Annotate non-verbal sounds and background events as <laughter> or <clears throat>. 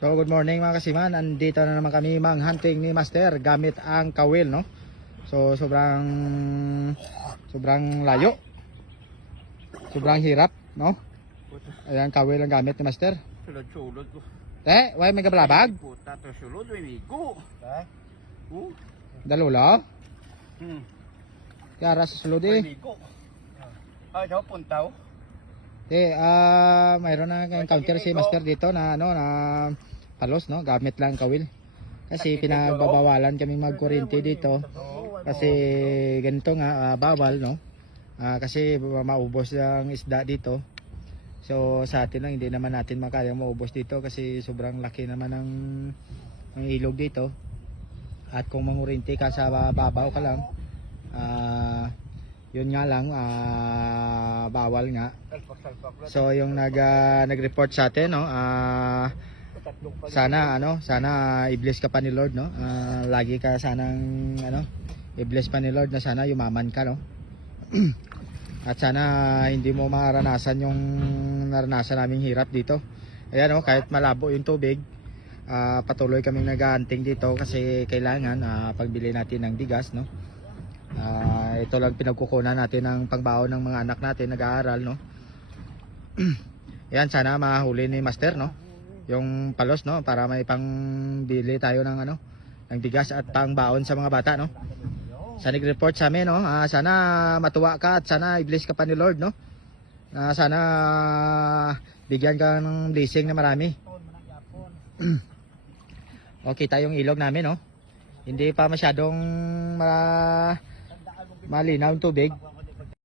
So good morning mga kasiman, andito na naman kami mang hunting ni Master gamit ang kawil no. So sobrang sobrang layo. Sobrang hirap no. Ayan kawil ang gamit ni Master. Sulod-sulod ko. Te, way may kabalabag? Puta to sulod, may migo. Ha? Oh, Dalulo. hmm. Yara sa sulod eh. Ay, daw puntaw. Te, ah mayroon na encounter si Master dito na ano na palos no, gamit lang kawil. Kasi pinagbabawalan kami magkuryente dito. Kasi ganito nga ah, bawal no. Ah, kasi maubos ang isda dito. So sa atin lang hindi naman natin makayang maubos dito kasi sobrang laki naman ng ng ilog dito. At kung mangurinti ka sa babaw ka lang, ah yun nga lang ah, bawal nga. So yung nag ah, nag-report sa atin no, ah sana ano, sana i-bless ka pa ni Lord no. Ah, lagi ka sanang ano, i-bless pa ni Lord na sana yumaman ka no. <clears throat> At sana hindi mo maranasan yung naranasan naming hirap dito. Ayan oh, kahit malabo yung tubig, ah, patuloy kaming nag-aanting dito kasi kailangan ah, pagbili natin ng bigas no. Ah, ito lang pinagkukunan natin ng pangbaon ng mga anak natin nag-aaral no. <clears throat> Ayan sana mahuli ni Master no. Yung palos no para may pangbili tayo ng ano ng bigas at pangbaon sa mga bata no. Sa nag-report sa amin no, ah, sana matuwa ka at sana i-bless ka pa ni Lord no. Ah, sana bigyan ka ng blessing na marami. <clears throat> okay tayong ilog namin no. Hindi pa masyadong ma malinaw yung tubig.